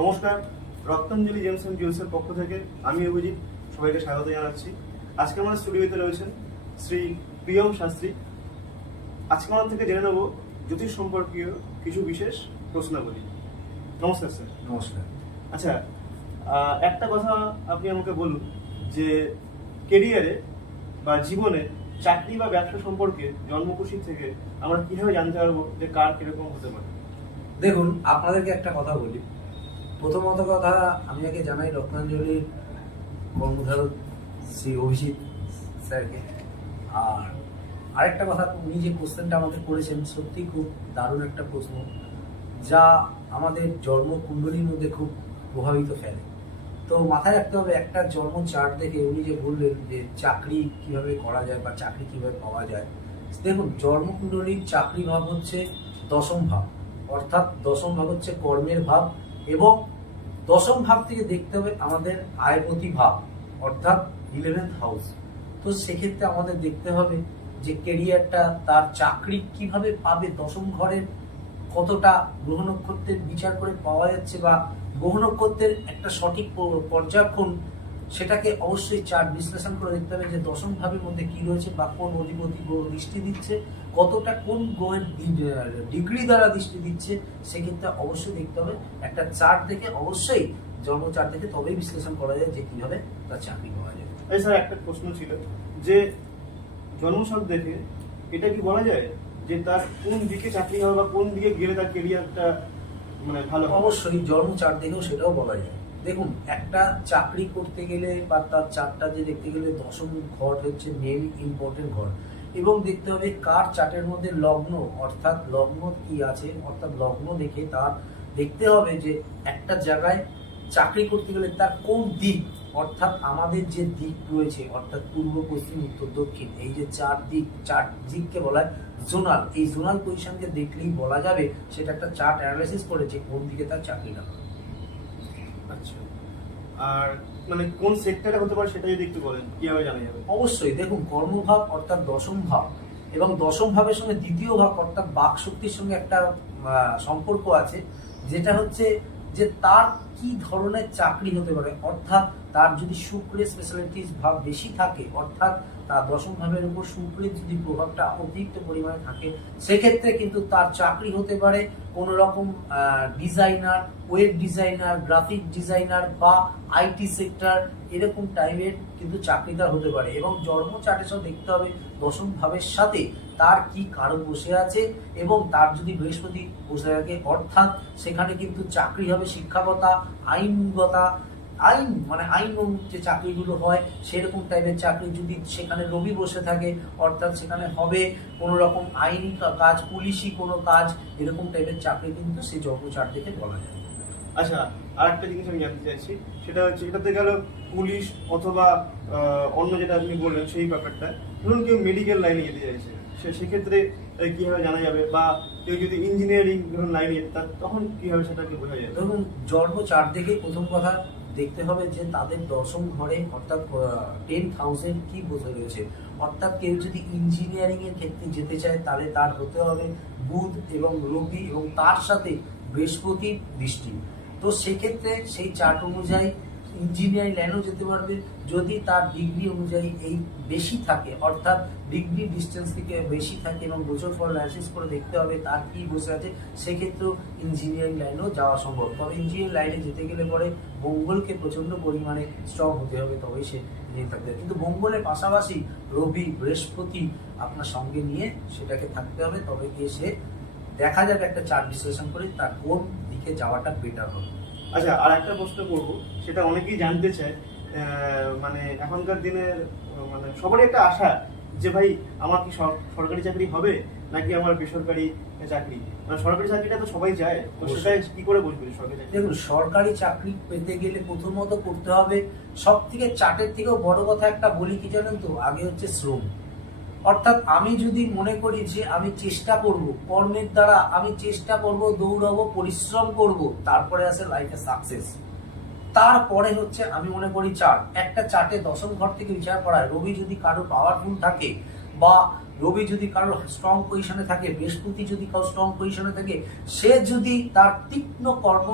নমস্কার, Ratnanjali gems and জুয়েলসের পক্ষ থেকে আমি অভিজিৎ সবাইকে স্বাগত জানাচ্ছি। আজকে আমাদের স্টুডিওতে রয়েছেন শ্রী প্রিয়ম শাস্ত্রী। আজকে আমাদের থেকে জেনে নেব জ্যোতিষ সম্পর্কীয় কিছু বিশেষ প্রশ্নাবলী। নমস্কার স্যার। নমস্কার। আচ্ছা, একটা কথা আপনি আমাকে বলুন যে কেরিয়ারে বা জীবনে চাকরি বা ব্যবসা সম্পর্কে জন্মকুশি থেকে আমরা কিভাবে জানতে পারবো যে কার কিরকম হতে পারে? দেখুন, আপনাদেরকে একটা কথা বলি। প্রথমত কথা আমি আগে জানাই রত্নাঞ্জলির কর্মধারক শ্রী অভিজিৎ স্যারকে। আর আরেকটা কথা, উনি যে কোশ্চেনটা আমাদের করেছেন সত্যি খুব দারুণ একটা প্রশ্ন, যা আমাদের জন্মকুণ্ডলীর মধ্যে খুব প্রভাবিত ফেলে। তো মাথায় রাখতে হবে, একটা জন্ম চার্ট দেখে উনি যে বললেন যে চাকরি কিভাবে করা যায় বা চাকরি কিভাবে পাওয়া যায়। দেখুন, জন্মকুণ্ডলীর চাকরি ভাব হচ্ছে দশম ভাব, অর্থাৎ দশম ভাব হচ্ছে কর্মের ভাব, এবং দশম ভাব থেকে দেখতে হবে আমাদের আয়পতি ভাব, অর্থাৎ 11th হাউস। তো সেক্ষেত্রে আমাদের দেখতে হবে যে কেরিয়ারটা, তার চাকরি কিভাবে পাবে, দশম ঘরের কতটা গ্রহ নক্ষত্রের বিচার করে পাওয়া যাচ্ছে, বা গ্রহ নক্ষত্রের একটা সঠিক পর্যায়ক্ষণ, সেটাকে অবশ্যই চার্ট বিশ্লেষণ করে দেখতে হবে যে দশম ভাবের মধ্যে কি রয়েছে, বা কোন অধিপতি গ্রহ দৃষ্টি দিচ্ছে, কতটা কোন গ্রহের ডিগ্রি দ্বারা দৃষ্টি দিচ্ছে। সেক্ষেত্রে অবশ্যই দেখতে হবে একটা চার্ট দেখে, অবশ্যই জন্ম চার্ট দেখে তবেই বিশ্লেষণ করা যায় যে কিভাবে তার চাকরি পাওয়া যায়। এই স্যার, একটা প্রশ্ন ছিল যে জন্মছক দেখে এটা কি বলা যায় যে তার কোন দিকে চাকরি হবে বা কোন দিকে গেলে তার কেরিয়ারটা মানে ভালো হবে? অবশ্যই জন্ম চার্ট দেখেও সেটাও বলা যায়। দেখুন, একটা চাকরি করতে গেলে বা তার চার্টটা যে দেখতে গেলে দশম ঘর হচ্ছে মেন ইম্পর্টেন্ট ঘর, এবং দেখতে হবে কার চার্টের মধ্যে লগ্ন, অর্থাৎ লগ্ন কি আছে, অর্থাৎ লগ্ন দেখে তার দেখতে হবে যে একটা জায়গায় চাকরি করতে গেলে তার কোন দিক, অর্থাৎ আমাদের যে দিক রয়েছে, অর্থাৎ পূর্ব পশ্চিম উত্তর দক্ষিণ, এই যে চার দিককে বলা হয় জোনাল। এই জোনাল পজিশনকে দেখলেই বলা যাবে সেটা একটা চার্ট অ্যানালাইসিস করে যে কোন দিকে তার চাকরিটা হবে। আচ্ছা, আর মানে কোন সেক্টরে হতে পারে সেটা যদি একটু বলেন কিভাবে জানা যাবে? অবশ্যই দেখুন, কর্মভাব অর্থাৎ দশম ভাব এবং দশম ভাবের সঙ্গে দ্বিতীয় ভাব অর্থাৎ বাক শক্তির সঙ্গে একটা সম্পর্ক আছে, যেটা হচ্ছে যে তার কি ধরনের চাকরি হতে পারে। অর্থাৎ তার যদি শুক্রের স্পেশালিটিস ভাব বেশি থাকে, অর্থাৎ তার দশম ভাবের উপর শুক্রের যদি প্রভাবটা অতিরিক্ত পরিমাণে থাকে, সেক্ষেত্রে কিন্তু তার চাকরি হতে পারে কোনো রকম designer, web designer, graphic designer বা আইটি সেক্টর, এরকম টাইপের কিন্তু চাকরিদার হতে পারে। এবং জন্ম চার্টে সব দেখতে হবে দশম ভাবের সাথে তার কি কারণ বসে আছে, এবং তার যদি বৃহস্পতি বসে থাকে, অর্থাৎ সেখানে কিন্তু চাকরি হবে শিক্ষাগতা, আইনগতা, আইন মানে আইন যে চাকরিগুলো হয় সেরকম টাইপের চাকরি। যদি সেখানে রবি বসে থাকে, অর্থাৎ সেখানে হবে কোনো রকম আইনি কাজ, পুলিশি কোনো কাজ, এরকম টাইপের চাকরি কিন্তু সেই জন্ম চার্ট দেখে বলা যায়। আচ্ছা, আর একটা জিনিস আমি জানতে চাইছি, সেটা হচ্ছে এটাতে গেল পুলিশ অথবা অন্য যেটা আপনি বললেন সেই ব্যাপারটা। ধরুন কেউ মেডিকেল লাইনে যেতে চাইছে, সেক্ষেত্রে কিভাবে জানা যাবে? বা কেউ যদি ইঞ্জিনিয়ারিং ধরুন লাইনে যেতে তখন কিভাবে সেটাকে বোঝা যাবে? ধরুন, জন্ম চার্ট দেখে প্রথম কথা দেখতে হবে যে তাদের দশম ঘরে অর্থাৎ 10th হাউসের কি বসে রয়েছে। অর্থাৎ কেউ যদি ইঞ্জিনিয়ারিং এর ক্ষেত্রে যেতে চায়, তাহলে তার হতে হবে বুধ এবং রবি এবং তার সাথে বৃহস্পতির দৃষ্টি। তো সেক্ষেত্রে সেই চার্ট অনুযায়ী ইঞ্জিনিয়ারিং লাইনেও যেতে পারবে। যদি তার ডিগ্রি অনুযায়ী এই বেশি থাকে, অর্থাৎ ডিগ্রি ডিস্টেন্স থেকে বেশি থাকে এবং গোচর ফল অ্যানালাইসিস করে দেখতে হবে তার কি বসে আছে, সেক্ষেত্রেও ইঞ্জিনিয়ারিং লাইনেও যাওয়া সম্ভব। তবে ইঞ্জিনিয়ারিং লাইনে যেতে গেলে পরে মঙ্গলকে প্রচন্ড পরিমাণে স্ট্রং হতে হবে, তবেই সে নিয়ে থাকতে হবে। কিন্তু মঙ্গলের পাশাপাশি রবি, বৃহস্পতি আপনার সঙ্গে নিয়ে সেটাকে থাকতে হবে, তবে গিয়ে সে দেখা যাবে একটা চার্ট বিশ্লেষণ করে তার কোন দিকে যাওয়াটা বেটার হবে। আচ্ছা, আর একটা প্রশ্ন করবো, সেটা অনেকেই জানতে চায়। মানে এখনকার দিনের মানে সবারই একটা আশা যে ভাই আমার কি সরকারি চাকরি হবে নাকি আমার বেসরকারি চাকরি। মানে সরকারি চাকরিটা তো সবাই চায়, তো সেটা কি করে বুঝবে সরকারি চাকরি? দেখুন, সরকারি চাকরি পেতে গেলে প্রথমত করতে হবে, সব থেকে চার্টের থেকেও বড় কথা একটা বলি কি জানেন তো, আগে হচ্ছে শ্রম। অর্থাৎ আমি যদি মনে করি যে আমি চেষ্টা করব, কর্মের দ্বারা আমি চেষ্টা করব, দৌড়াবো, পরিশ্রম করব, তারপরে আসে লাইফে সাকসেস। তারপরে হচ্ছে আমি মনে করি চার্ট, একটা চার্টে দশম ঘর থেকে বিচার করায় রবি যদি কারো পাওয়ারফুল থাকে বা রবি যদি কারোর স্ট্রং পজিশনে থাকে, বৃহস্পতি যদি কারোর স্ট্রং পজিশনে থাকে, সে যদি তার তীক্ষ্ণ কর্ম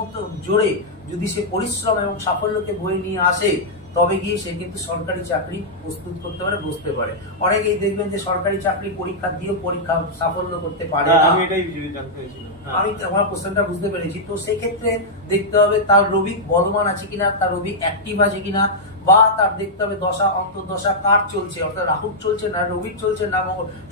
জোরে যদি সে পরিশ্রম এবং সাফল্যকে বয়ে নিয়ে আসে, তবে গিয়ে সে কিন্তু সরকারি চাকরি প্রস্তুত করতে পারে, বসতে পারে। অনেকেই দেখবেন যে সরকারি চাকরি পরীক্ষা দিয়েও পরীক্ষা সাফল্য করতে পারে না। আমি এটাই জানতে চাইছিলাম। আমি আমার কোশ্চেনটা বুঝতে পেরেছি। তো সেই ক্ষেত্রে দেখতে হবে তার রবি বলবান আছে কিনা, তার রবি অ্যাক্টিভ আছে কিনা, বা তার দেখতে হবে দশা অন্তর্দশা কার চলছে, অর্থাৎ রাহুর চলছে না রবির চলছে না,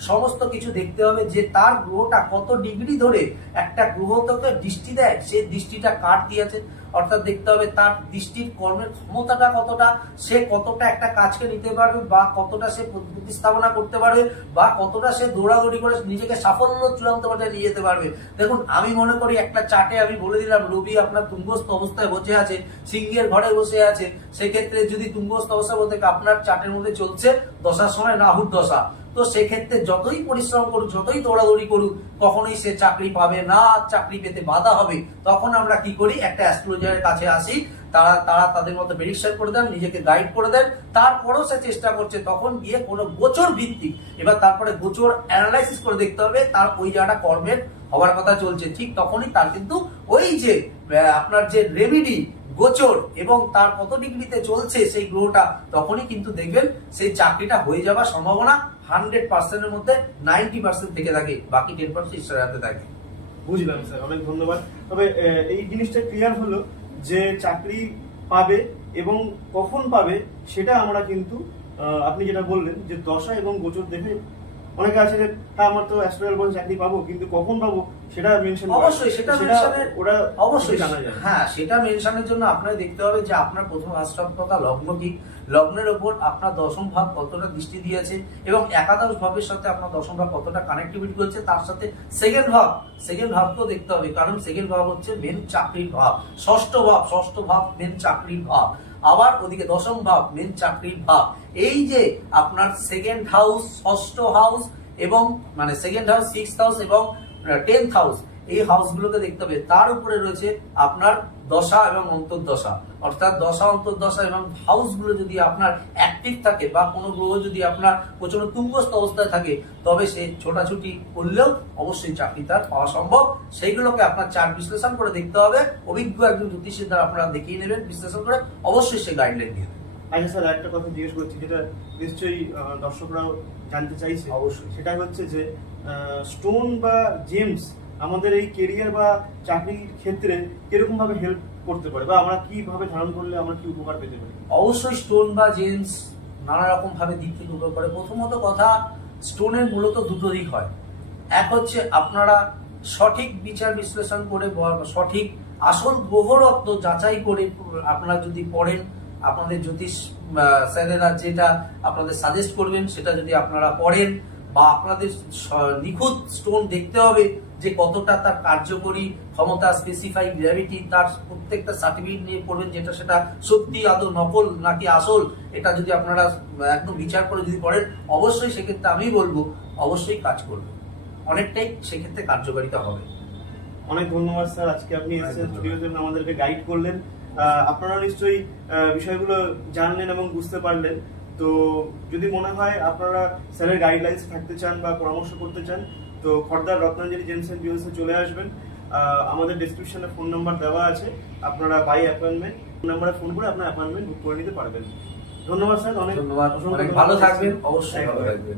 সমস্ত কিছু দেখতে হবে যে তার গ্রহটা কত ডিগ্রি ধরে একটা গ্রহ তোকে দৃষ্টি দেয়, সেই দৃষ্টিটা কার দিয়েছে। অর্থাৎ দেখতে হবে তার দৃষ্টির কর্মের ক্ষমতাটা কতটা, সে কতটা একটা কাজকে নিতে পারবে, বা কতটা সে প্রতিস্থাপনা করতে পারবে, বা কতটা সে দৌড়াদৌড়ি করে নিজেকে সাফল্য চূড়ান্ত পর্যায়ে নিয়ে যেতে পারবে। দেখুন, আমি মনে করি একটা চার্টে আমি বলে দিলাম রবি আপনার তুঙ্গস্থ অবস্থায় বসে আছে, সিংহের ঘরে বসে আছে, সেক্ষেত্রে যদি তুঙ্গস্থ অবস্থায় বলতে আপনার চার্টের মধ্যে চলছে দশার সময় রাহুর দশা, তো সেক্ষেত্রে যতই পরিশ্রম করুক, যতই দৌড়াদৌড়ি করুক, কখনোই সে চাকরি পাবে না, চাকরি পেতে বাধা হবে। তখন আমরা কি করি, একটা অ্যাস্ট্রোলজারের কাছে আসি, তারা তাদের মতো প্রেডিকশন করে দেন, নিজেকে গাইড করে দেন। তারপরেও সে চেষ্টা করছে, তখন গিয়ে কোনো গোচর ভিত্তিক, এবার তারপরে গোচর অ্যানালাইসিস করে দেখতে হবে তার ওই জায়গাটা কর্মের হওয়ার কথা চলছে, ঠিক তখনই তার কিন্তু ওই যে আপনার যে রেমিডি গোচর এবং তার কত ডিগ্রিতে চলছে সেই গ্রহটা, তখনই কিন্তু দেখবেন সেই চাকরিটা হয়ে যাওয়ার সম্ভাবনা 100%-এর মধ্যে 90% থেকে থাকে, বাকি 10% ঈশ্বরের হাতে থাকে। বুঝলাম স্যার, অনেক ধন্যবাদ। তবে এই জিনিসটা ক্লিয়ার হলো যে চাকরি পাবে এবং কখন পাবে সেটা আমরা কিন্তু আপনি যেটা বললেন যে দশা এবং গোচর দেখে, অনেকে আছে যে হ্যাঁ আমার তো অ্যাস্ট্রোলজার বলে চাকরি পাবো, কিন্তু কখন পাবো সেটা মেনশন অবশ্যই সেটা মেনশনের ওরা অবশ্যই জানা যায়। হ্যাঁ, সেটা মেনশনের জন্য আপনাকে দেখতে হবে যে আপনার প্রথম রাষ্ট্রপতা লগ্ন কি, লগ্নের ওপর আপনার দশম ভাব কতটা দৃষ্টি দিয়েছে এবং একাদশ ভাবের সাথে আপনার দশম ভাব কতটা কানেক্টিভিটি করছে, তার সাথে সেকেন্ড ভাবকেও দেখতে হবে, কারণ সেকেন্ড ভাব হচ্ছে মেন চাকরির ভাব, ষষ্ঠ ভাব মেন চাকরির ভাব, আবার ওদিকে দশম ভাব মেন চাকরির ভাব। এই যে আপনার সেকেন্ড হাউস, ষষ্ঠ হাউস এবং মানে সেকেন্ড হাউস, 6th হাউস এবং 10th হাউস, এই হাউসগুলোকে দেখতে হবে। তার উপরে রয়েছে আপনার দশা এবং অন্তর্দশা, অর্থাৎ দশা অন্তর্দশা এবং হাউসগুলো যদি আপনার অ্যাক্টিভ থাকে বা কোনো গ্রহ যদি আপনার প্রচন্ড তুঙ্গস্থ অবস্থায় থাকে, তবে সে ছোটাছুটি করলেও অবশ্যই চাকরি তার পাওয়া সম্ভব। সেইগুলোকে আপনার চার্ট বিশ্লেষণ করে দেখতে হবে, অভিজ্ঞ একজন জ্যোতিষীর দ্বারা আপনারা দেখিয়ে নেবেন, বিশ্লেষণ করে অবশ্যই সে গাইডলাইন দিয়ে দেবেন। আচ্ছা স্যার, একটা কথা জিজ্ঞেস করছি যেটা নিশ্চয়ই দর্শকরাও জানতে চাইছে। অবশ্যই। সেটা হচ্ছে যে স্টোন বা জেমস আমাদের এই কেরিয়ার বা চাকরির ক্ষেত্রে কিরকম ভাবে হেল্প করতে পারে, বা আমরা কিভাবে ধারণ করলে আমরা কি উপকার পেতে পারি? অবশ্যই স্টোন বা জেমস নানা রকম ভাবে দিক থেকে উপকার করে। প্রথমত কথা, স্টোনের মূলত দুটো দিক হয়। এক হচ্ছে আপনারা সঠিক বিচার বিশ্লেষণ করে, সঠিক আসল গ্রহরত্ন যাচাই করে আপনারা যদি পড়েন, আপনাদের জ্যোতিষ স্যারেরা যেটা আপনাদের সাজেস্ট করবেন সেটা যদি আপনারা পড়েন, বা আপনাদের নিখুঁত স্টোন দেখতে হবে যে কতটা তার কার্যকরী ক্ষমতা, স্পেসিফাই গ্র্যাভিটি, তার প্রত্যেকটা সার্টিফিকেট নিয়ে পড়বেন, যেটা সেটা সত্যি আদৌ নকল নাকি আসল, এটা যদি আপনারা একদম বিচার করে যদি পড়েন, অবশ্যই সেক্ষেত্রে আমি বলবো অবশ্যই কাজ করবে, অনেকটাই সেক্ষেত্রে কার্যকারিতা হবে। অনেক ধন্যবাদ স্যার, আজকে আপনি এসেছেন স্টুডিওতে, আমাদেরকে গাইড করলেন। আপনারা নিশ্চয়ই বিষয়গুলো জানলেন এবং বুঝতে পারলেন। তো যদি মনে হয় আপনারা স্যারের গাইডলাইন্স থাকতে চান বা পরামর্শ করতে চান, তো খর্দার রত্নাঞ্জলি জেমস এন্ড জুয়েলার্সে চলে আসবেন। আমাদের ডেসক্রিপশনে ফোন নাম্বার দেওয়া আছে, আপনারা বাই অ্যাপয়েন্টমেন্ট নাম্বারে ফোন করে আপনার অ্যাপয়েন্টমেন্ট বুক করে নিতে পারবেন। ধন্যবাদ স্যার, অনেক ধন্যবাদ, অনেক ভালো থাকবেন, অবশ্যই ভালো থাকবেন।